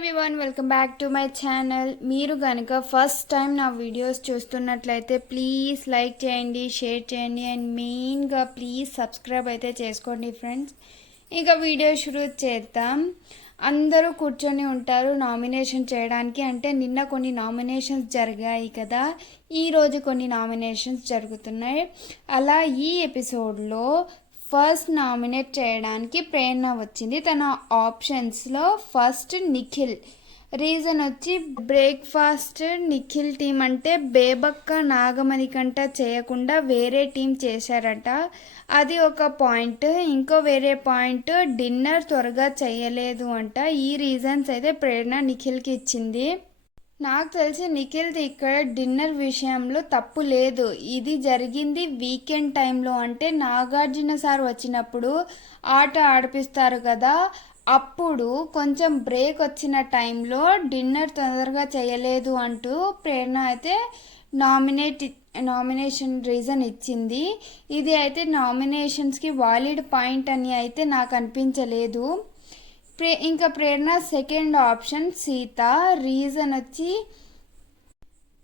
Everyone, welcome back to my channel. మీరు కనుక first time నా వీడియోస్ చూస్తున్నట్లయితే ప్లీజ్ లైక్ చేయండి, షేర్ చేయండి అండ్ మెయిన్గా ప్లీజ్ సబ్స్క్రైబ్ అయితే చేసుకోండి ఫ్రెండ్స్. ఇక వీడియో షురూ చేద్దాం. అందరూ కూర్చొని ఉంటారు నామినేషన్ చేయడానికి. అంటే నిన్న కొన్ని నామినేషన్స్ జరిగాయి కదా, ఈరోజు కొన్ని నామినేషన్స్ జరుగుతున్నాయి. అలా ఈ ఎపిసోడ్లో ఫస్ట్ నామినేట్ చేయడానికి ప్రేరణ వచ్చింది. తన ఆప్షన్స్లో ఫస్ట్ నిఖిల్. రీజన్ వచ్చి బ్రేక్ఫాస్ట్ నిఖిల్ టీం అంటే బేబక్క నాగమణి కంట చేయకుండా వేరే టీం చేశారట. అది ఒక పాయింట్. ఇంకో వేరే పాయింట్ డిన్నర్ త్వరగా చేయలేదు అంట. ఈ రీజన్స్ అయితే ప్రేరణ నిఖిల్కి ఇచ్చింది. నాకు తెలిసి నిఖిల్ది ఇక్కడ డిన్నర్ విషయంలో తప్పు లేదు. ఇది జరిగింది వీకెండ్ టైంలో, అంటే నాగార్జున సార్ వచ్చినప్పుడు ఆట ఆడిపిస్తారు కదా, అప్పుడు కొంచెం బ్రేక్ వచ్చిన టైంలో డిన్నర్ తొందరగా చేయలేదు అంటూ ప్రేరణ అయితే నామినేషన్ రీజన్ ఇచ్చింది. ఇది అయితే నామినేషన్స్కి వాలిడ్ పాయింట్ అని అయితే నాకు అనిపించలేదు. ఇంకా ప్రేరణ సెకండ్ ఆప్షన్ సీత. రీజన్ వచ్చి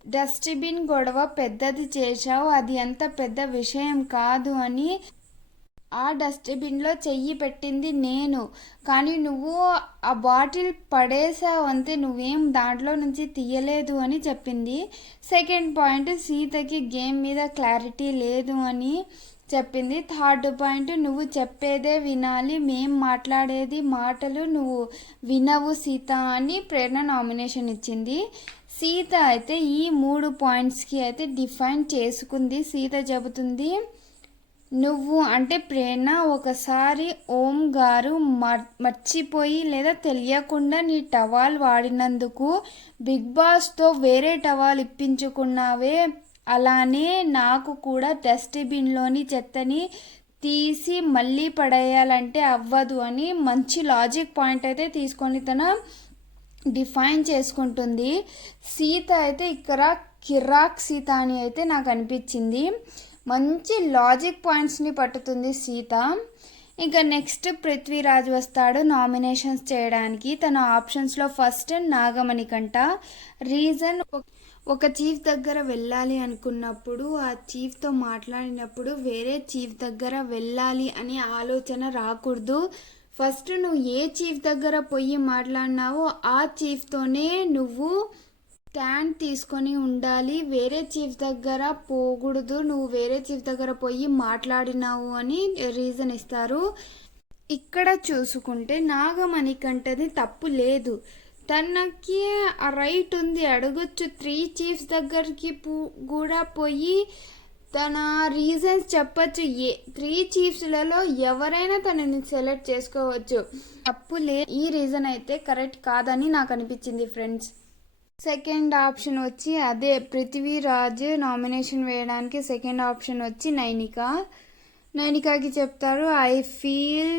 డస్ట్బిన్ గొడవ పెద్దది చేశావు, అది అంత పెద్ద విషయం కాదు అని. ఆ డస్ట్బిన్లో చెయ్యి పెట్టింది నేను, కానీ నువ్వు ఆ బాటిల్ పడేసావు అంతే, నువ్వేం దాంట్లో నుంచి తీయలేదు అని చెప్పింది. సెకండ్ పాయింట్ సీతకి గేమ్ మీద క్లారిటీ లేదు అని చెప్పింది. థర్డ్ పాయింట్ నువ్వు చెప్పేదే వినాలి, మేం మాట్లాడేది మాటలు నువ్వు వినవు సీత అని ప్రేరణ నామినేషన్ ఇచ్చింది. సీత అయితే ఈ 3 పాయింట్స్కి అయితే డిఫైన్ చేసుకుంది. సీత చెబుతుంది, నువ్వు అంటే ప్రేరణ ఒకసారి ఓం గారు మర్చిపోయి లేదా తెలియకుండా నీ టవాల్ వాడినందుకు బిగ్ బాస్తో వేరే టవాల్ ఇప్పించుకున్నావే, అలానే నాకు కూడా డస్ట్బిన్లోని చెత్తని తీసి మళ్ళీ పడేయాలంటే అవ్వదు అని మంచి లాజిక్ పాయింట్ అయితే తీసుకొని తన డిఫైన్ చేసుకుంటుంది. సీత అయితే ఇక్కడ కిరాక్ సీత అని అయితే నాకు అనిపించింది. మంచి లాజిక్ పాయింట్స్ని పట్టుతుంది సీత. ఇంకా నెక్స్ట్ పృథ్వీరాజ్ వస్తాడు నామినేషన్స్ చేయడానికి. తన ఆప్షన్స్లో ఫస్ట్ నాగమణి కంట. రీజన్ ఒక చీఫ్ దగ్గర వెళ్ళాలి అనుకున్నప్పుడు, ఆ చీఫ్తో మాట్లాడినప్పుడు వేరే చీఫ్ దగ్గర వెళ్ళాలి అనే ఆలోచన రాకూడదు. ఫస్ట్ నువ్వు ఏ చీఫ్ దగ్గర పోయి మాట్లాడినావో ఆ చీఫ్తోనే నువ్వు స్టాండ్ తీసుకొని ఉండాలి, వేరే చీఫ్ దగ్గర పోకూడదు. నువ్వు వేరే చీఫ్ దగ్గర పోయి మాట్లాడినావు అని రీజన్ ఇస్తారు. ఇక్కడ చూసుకుంటే నాగమణి కంటది తప్పు లేదు, తనకి ఆ రైట్ ఉంది, అడగొచ్చు. 3 చీఫ్స్ దగ్గరికి కూడా పోయి తన రీజన్స్ చెప్పచ్చు. 3 చీఫ్స్లలో ఎవరైనా తనని సెలెక్ట్ చేసుకోవచ్చు, తప్పులే. ఈ రీజన్ అయితే కరెక్ట్ కాదని నాకు అనిపించింది ఫ్రెండ్స్. సెకండ్ ఆప్షన్ వచ్చి అదే పృథ్వీరాజ్ నామినేషన్ వేయడానికి సెకండ్ ఆప్షన్ వచ్చి నైనికాకి చెప్తారు, ఐ ఫీల్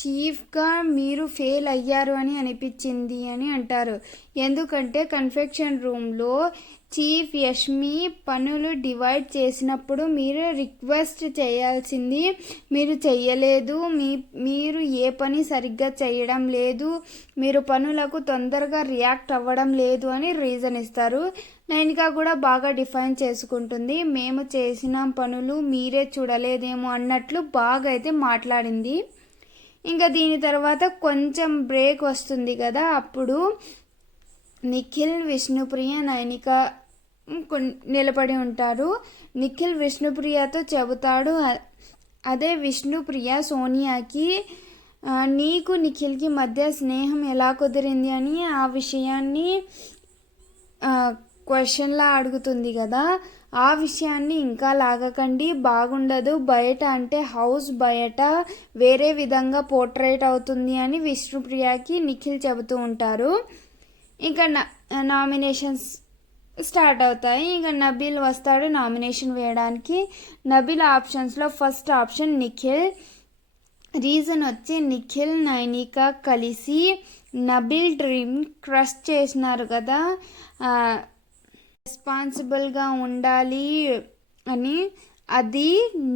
చీఫ్గా మీరు ఫెయిల్ అయ్యారు అని అనిపించింది అని అంటారు. ఎందుకంటే కన్ఫెక్షన్ రూమ్లో చీఫ్ యష్మి పనులు డివైడ్ చేసినప్పుడు మీరు రిక్వెస్ట్ చేయాల్సింది మీరు చెయ్యలేదు, మీరు ఏ పని సరిగ్గా చేయడం లేదు, మీరు పనులకు తొందరగా రియాక్ట్ అవ్వడం లేదు అని రీజన్ ఇస్తారు. నైనికా కూడా బాగా డిఫైన్ చేసుకుంటుంది, మేము చేసిన పనులు మీరే చూడలేదేమో అన్నట్లు బాగా అయితే మాట్లాడింది. ఇంకా దీని తర్వాత కొంచెం బ్రేక్ వస్తుంది కదా, అప్పుడు నిఖిల్, విష్ణుప్రియ, నైనిక నిలబడి ఉంటారు. నిఖిల్ విష్ణుప్రియతో చెబుతాడు, అదే విష్ణుప్రియ సోనియాకి నీకు నిఖిల్కి మధ్య స్నేహం ఎలా కుదిరింది అని ఆ విషయాన్ని క్వశ్చన్లా అడుగుతుంది కదా, ఆ విషయాన్ని ఇంకా లాగకండి, బాగుండదు. బయట అంటే హౌస్ బయట వేరే విధంగా పోర్ట్రేట్ అవుతుంది అని విష్ణుప్రియకి నిఖిల్ చెబుతూ ఉంటారు. ఇంకా నామినేషన్స్ స్టార్ట్ అవుతాయి. ఇంకా నబీల్ వస్తాడు నామినేషన్ వేయడానికి. నబీల్ ఆప్షన్స్లో ఫస్ట్ ఆప్షన్ నిఖిల్. రీజన్ వచ్చి నిఖిల్ నైనిక కలిసి నబీల్ డ్రీమ్ క్రష్ చేసినారు కదా, రెస్పాన్సిబుల్గా ఉండాలి అని. అది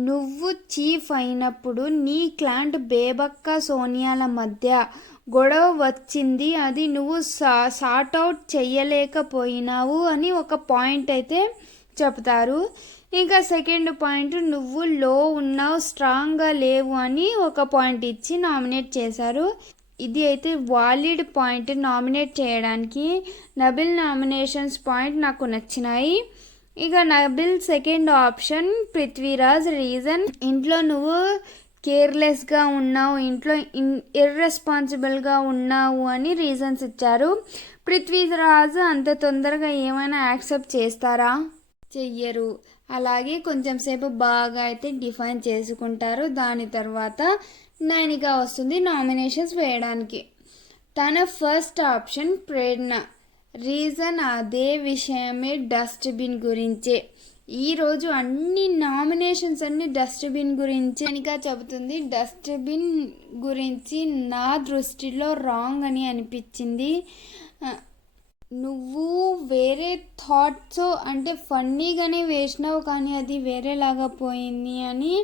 నువ్వు చీఫ్ అయినప్పుడు నీ క్లాంట్ బేబక్క సోనియాల మధ్య గొడవ వచ్చింది, అది నువ్వు సార్ట్ అవుట్ చెయ్యలేకపోయినావు అని ఒక పాయింట్ అయితే చెప్తారు. ఇంకా సెకండ్ పాయింట్ నువ్వు లో ఉన్నావు, స్ట్రాంగ్గా లేవు అని ఒక పాయింట్ ఇచ్చి నామినేట్ చేశారు. ఇది అయితే వాలిడ్ పాయింట్ నామినేట్ చేయడానికి. నబిల్ నామినేషన్స్ పాయింట్ నాకు నచ్చినాయి. ఇక Nabil second option Prithviraj reason ఇంట్లో నువ్వు కేర్లెస్గా ఉన్నావు, ఇంట్లో ఇర్రెస్పాన్సిబుల్గా ఉన్నావు అని రీజన్స్ ఇచ్చారు. పృథ్వీరాజ్ అంత తొందరగా ఏమైనా యాక్సెప్ట్ చేస్తారా? చెయ్యరు. అలాగే కొంచెం సేపు బాగా అయితే డిఫైన్ చేసుకుంటారు. దాని తర్వాత నైనిక వస్తుంది నామినేషన్స్ వేయడానికి. తన ఫస్ట్ ఆప్షన్ ప్రేరణ, రీజన్ అదే విషయమే, డస్ట్బిన్ గురించే. ఈరోజు అన్ని నామినేషన్స్ అన్ని డస్ట్బిన్ గురించి నైనిక చెబుతుంది. డస్ట్బిన్ గురించి నా దృష్టిలో రాంగ్ అని అనిపించింది. నువ్వు వేరే థాట్స్ అంటే ఫన్నీగానే వేసినావు కానీ అది వేరేలాగా పోయింది అని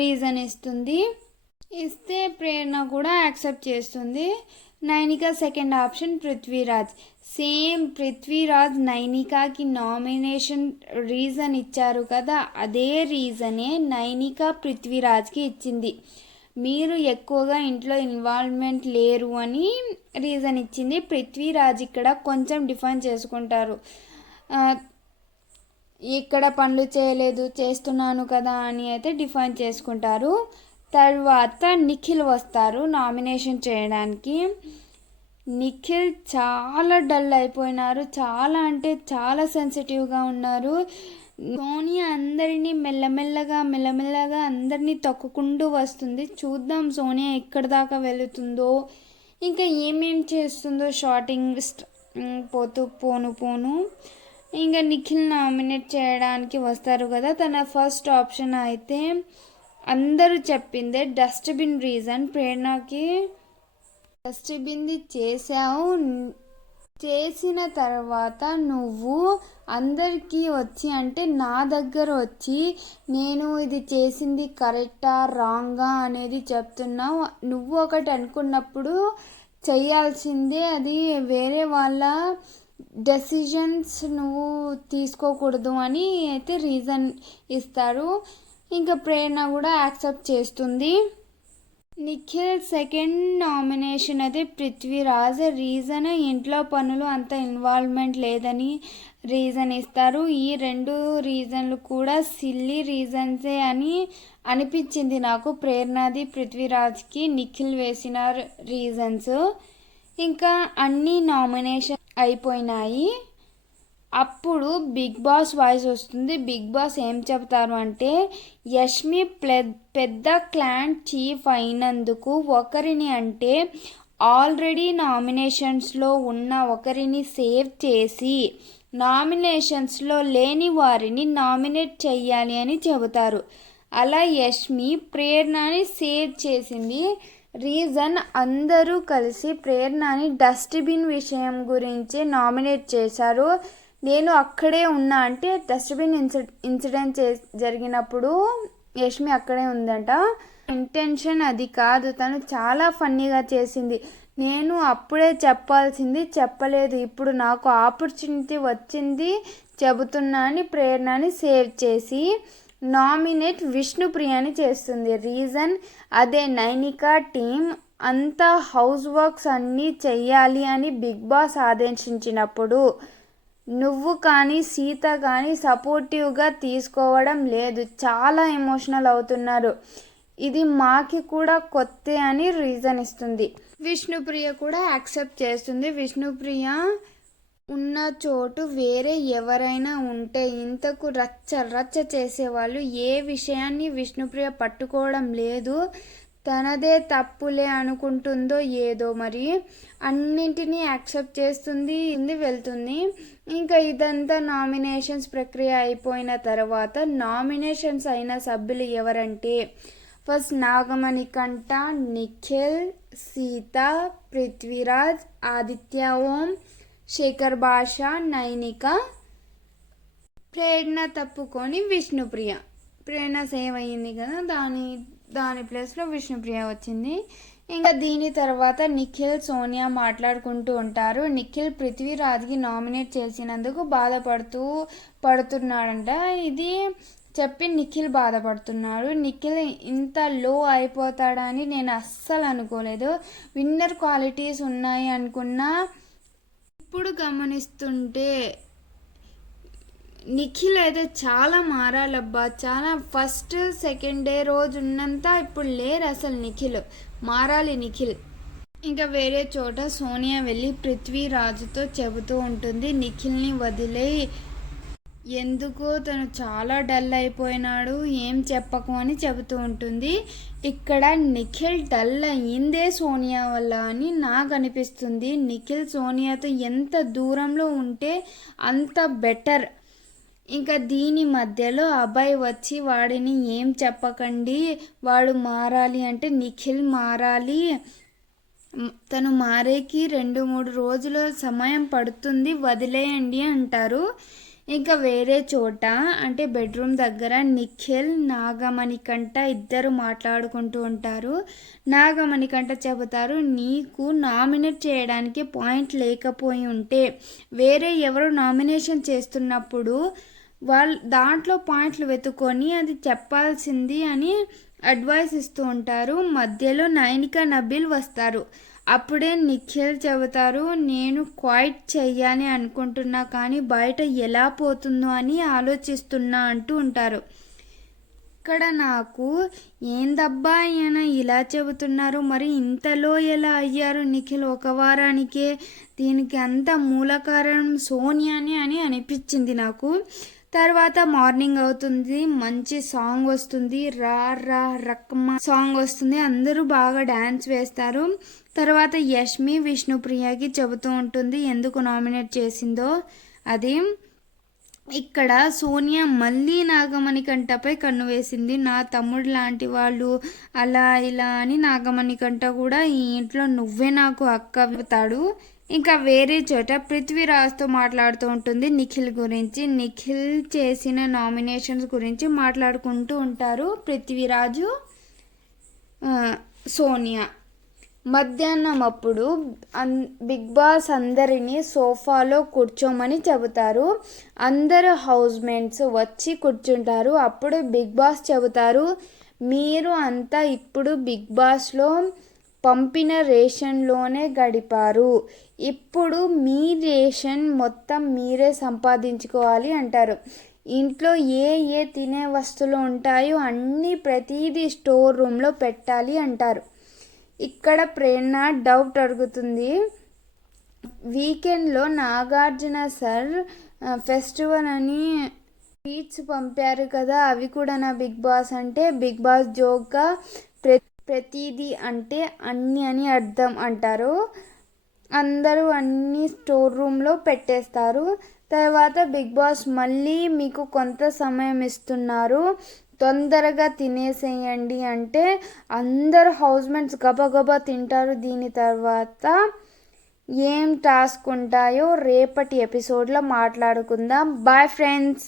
రీజన్ ఇస్తే ప్రేరణ కూడా యాక్సెప్ట్ చేస్తుంది. Nainika second option Prithviraj. Same Prithviraj నైనికాకి నామినేషన్ రీజన్ ఇచ్చారు కదా, అదే రీజనే నైనిక పృథ్వీరాజ్కి ఇచ్చింది. మీరు ఎక్కువగా ఇంట్లో ఇన్వాల్వ్మెంట్ లేరు అని రీజన్ ఇచ్చింది. పృథ్వీరాజ్ ఇక్కడ కొంచెం డిఫైన్ చేసుకుంటారు. ఇక్కడ పనులు చేయలేదు, చేస్తున్నాను కదా అని అయితే డిఫైన్ చేసుకుంటారు. తర్వాత నిఖిల్ వస్తారు నామినేషన్ చేయడానికి. నిఖిల్ చాలా డల్ అయిపోయినారు, చాలా అంటే చాలా సెన్సిటివ్గా ఉన్నారు. సోనియా అందరినీ మెల్లమెల్లగా అందరినీ తొక్కుకుంటూ వస్తుంది. చూద్దాం సోనియా ఎక్కడి దాకా వెళుతుందో, ఇంకా ఏమేం చేస్తుందో. షార్టింగ్ పోను ఇంకా నిఖిల్ నామినేట్ చేయడానికి వస్తారు కదా. తన ఫస్ట్ ఆప్షన్ అయితే అందరూ చెప్పిందే డస్ట్బిన్ రీజన్. ప్రేరణకి డస్ట్బిన్ది చేసావు, చేసిన తర్వాత నువ్వు అందరికీ వచ్చి అంటే నా దగ్గర వచ్చి నేను ఇది చేసింది కరెక్టా రాంగా అనేది చెప్తున్నావు. నువ్వు ఒకటి అనుకున్నప్పుడు చేయాల్సిందే, అది వేరే వాళ్ళ డెసిషన్స్ నువ్వు తీసుకోకూడదు అని అయితే రీజన్ ఇస్తారు. ఇంకా ప్రేరణ కూడా యాక్సెప్ట్ చేస్తుంది. నిఖిల్ సెకండ్ నామినేషన్ అయితే పృథ్వీరాజ్. రీజన్ ఇంట్లో పనులు అంత ఇన్వాల్వ్మెంట్ లేదని రీజన్ ఇస్తారు. ఈ రెండు రీజన్లు కూడా సిల్లీ రీజన్సే అని అనిపించింది నాకు. ప్రేరణది పృథ్వీరాజ్కి నిఖిల్ వేసిన రీజన్స్. ఇంకా అన్ని నామినేషన్ అయిపోయినాయి. అప్పుడు బిగ్ బాస్ వాయిస్ వస్తుంది. బిగ్ బాస్ ఏం చెప్తారు అంటే, యష్మి పెద్ద క్లాన్ చీఫ్ అయినందుకు ఒకరిని అంటే ఆల్రెడీ నామినేషన్స్లో ఉన్న ఒకరిని సేవ్ చేసి నామినేషన్స్లో లేని వారిని నామినేట్ చెయ్యాలి అని చెబుతారు. అలా యష్మి ప్రేరణని సేవ్ చేసింది. రీజన్ అందరూ కలిసి ప్రేరణని డస్ట్బిన్ విషయం గురించి నామినేట్ చేశారు. నేను అక్కడే ఉన్నా అంటే డస్ట్బిన్ ఇన్సిడెంట్ జరిగినప్పుడు యష్మి అక్కడే ఉందంట. ఇంటెన్షన్ అది కాదు, తను చాలా ఫన్నీగా చేసింది. నేను అప్పుడే చెప్పాల్సింది చెప్పలేదు, ఇప్పుడు నాకు ఆపర్చునిటీ వచ్చింది చెబుతున్నా అని ప్రేరణని సేవ్ చేసి నామినేట్ విష్ణుప్రియని చేస్తుంది. రీజన్ అదే, నైనిక టీం అంతా హౌస్ వర్క్స్ అన్నీ చెయ్యాలి అని బిగ్ బాస్ ఆదేశించినప్పుడు నువ్వు కానీ సీత కానీ సపోర్టివ్గా తీసుకోవడం లేదు, చాలా ఎమోషనల్ అవుతున్నారు. ఇది మాకి కూడా కొత్త అని రీజన్ ఇస్తుంది. విష్ణుప్రియ కూడా యాక్సెప్ట్ చేస్తుంది. విష్ణుప్రియ ఉన్న చోటు వేరే ఎవరైనా ఉంటే ఇంతకు రచ్చ చేసేవాళ్ళు. ఏ విషయాన్ని విష్ణుప్రియ పట్టుకోవడం లేదు, తనదే తప్పులే అనుకుంటుందో ఏదో మరి. అన్నింటినీ యాక్సెప్ట్ చేస్తుంది, వెళ్తుంది. ఇంకా ఇదంతా నామినేషన్స్ ప్రక్రియ అయిపోయిన తర్వాత నామినేషన్స్ అయిన సభ్యులు ఎవరంటే, ఫస్ట్ నాగమణికంఠ, నిఖిల్, సీత, పృథ్వీరాజ్, ఆదిత్య ఓం, శేఖర్ భాష, నైనిక. ప్రేరణ తప్పుకొని విష్ణుప్రియ. ప్రేరణ సేవ్ అయ్యింది కదా, దాని ప్లేస్లో విష్ణుప్రియ వచ్చింది. ఇంకా దీని తర్వాత నిఖిల్ సోనియా మాట్లాడుకుంటూ ఉంటారు. నిఖిల్ పృథ్వీరాజ్కి నామినేట్ చేసినందుకు పడుతున్నాడంట. ఇది చెప్పి నిఖిల్ బాధపడుతున్నాడు. నిఖిల్ ఇంత లో అయిపోతాడని నేను అస్సలు అనుకోలేదు. విన్నర్ క్వాలిటీస్ ఉన్నాయి అనుకున్నా. ఇప్పుడు గమనిస్తుంటే నిఖిల్ అయితే చాలా మారాలబ్బా. చాలా ఫస్ట్ సెకండ్ డే రోజు ఉన్నంత ఇప్పుడు లేరు అసలు. నిఖిల్ మారాలి. నిఖిల్ ఇంకా వేరే చోట సోనియా వెళ్ళి పృథ్వీరాజుతో చెబుతూ ఉంటుంది, నిఖిల్ని వదిలే, ఎందుకో తను చాలా డల్ అయిపోయినాడు, ఏం చెప్పకు అని చెబుతూ ఉంటుంది. ఇక్కడ నిఖిల్ డల్ అయ్యిందే సోనియా వల్ల అని నాకు అనిపిస్తుంది. నిఖిల్ సోనియాతో ఎంత దూరంలో ఉంటే అంత బెటర్. ఇంకా దీని మధ్యలో అభయ్ వచ్చి వాడిని ఏం చెప్పకండి, వాడు మారాలి అంటే నిఖిల్ మారాలి, తను మారేకి 2-3 రోజుల సమయం పడుతుంది, వదిలేయండి అంటారు. ఇంకా వేరే చోట అంటే బెడ్రూమ్ దగ్గర నిఖిల్ నాగమణికంఠ ఇద్దరు మాట్లాడుకుంటూ ఉంటారు. నాగమణికంఠ చెబుతారు, నీకు నామినేట్ చేయడానికి పాయింట్ లేకపోయి ఉంటే వేరే ఎవరు నామినేషన్ చేస్తున్నప్పుడు దాంట్లో పాయింట్లు వెతుకొని అది చెప్పాల్సింది అని అడ్వైస్ ఇస్తూ ఉంటారు. మధ్యలో నైనికా నబీల్ వస్తారు. అప్పుడే నిఖిల్ చెబుతారు, నేను క్వైట్ చెయ్యాలి అనుకుంటున్నా కానీ బయట ఎలా పోతుందో అని ఆలోచిస్తున్నా అంటూ ఉంటారు. ఇక్కడ నాకు ఏందబ్బా ఆయన ఇలా చెబుతున్నారు, మరి ఇంతలో ఎలా అయ్యారు నిఖిల్ ఒక వారానికే, దీనికి అంత మూల కారణం సోనియాని అని అనిపించింది నాకు. తర్వాత మార్నింగ్ అవుతుంది, మంచి సాంగ్ వస్తుంది, రా రా రక్మా సాంగ్ వస్తుంది, అందరూ బాగా డ్యాన్స్ వేస్తారు. తర్వాత యష్మి విష్ణుప్రియకి చెబుతూ ఉంటుంది ఎందుకు నామినేట్ చేసిందో. అది ఇక్కడ సోనియా మళ్ళీ నాగమణికంఠపై కన్ను వేసింది. నా తమ్ముడు లాంటి వాళ్ళు అలా ఇలా అని నాగమణికంఠ కూడా ఈ ఇంట్లో నువ్వే నాకు అక్క అవుతాడు. ఇంకా వేరే చోట పృథ్వీరాజ్తో మాట్లాడుతూ ఉంటుంది నిఖిల్ గురించి. నిఖిల్ చేసిన నామినేషన్స్ గురించి మాట్లాడుకుంటూ ఉంటారు పృథ్వీరాజు, సోనియా. మధ్యాహ్నం అప్పుడు బిగ్ బాస్ అందరినీ సోఫాలో కూర్చోమని చెబుతారు. అందరు హౌస్ మేట్స్ వచ్చి కూర్చుంటారు. అప్పుడు బిగ్ బాస్ చెబుతారు, మీరు అంతా ఇప్పుడు బిగ్ బాస్లో పంపిన రేషన్లోనే గడిపారు, ఇప్పుడు మీ రేషన్ మొత్తం మీరే సంపాదించుకోవాలి అంటారు. ఇంట్లో ఏ తినే వస్తువులు ఉంటాయో అన్నీ ప్రతిదీ స్టోర్ రూమ్లో పెట్టాలి అంటారు. ఇక్కడ ప్రేరణ డౌట్ అడుగుతుంది, వీకెండ్లో నాగార్జున సార్ ఫెస్టివల్ అని స్వీట్స్ పంపారు కదా, అవి కూడా నా బిగ్ బాస్ అంటే బిగ్ బాస్ జోక్గా ప్రతిదీ అంటే అన్నీ అని అర్థం అంటారు. అందరూ అన్నీ స్టోర్ రూమ్లో పెట్టేస్తారు. తర్వాత బిగ్ బాస్ మళ్ళీ మీకు కొంత సమయం ఇస్తున్నారు, తొందరగా తినేసేయండి అంటే అందరు హౌస్మేట్స్ గబగబా తింటారు. దీని తర్వాత ఏం టాస్క్ ఉంటాయో రేపటి ఎపిసోడ్లో మాట్లాడుకుందాం. Bye friends.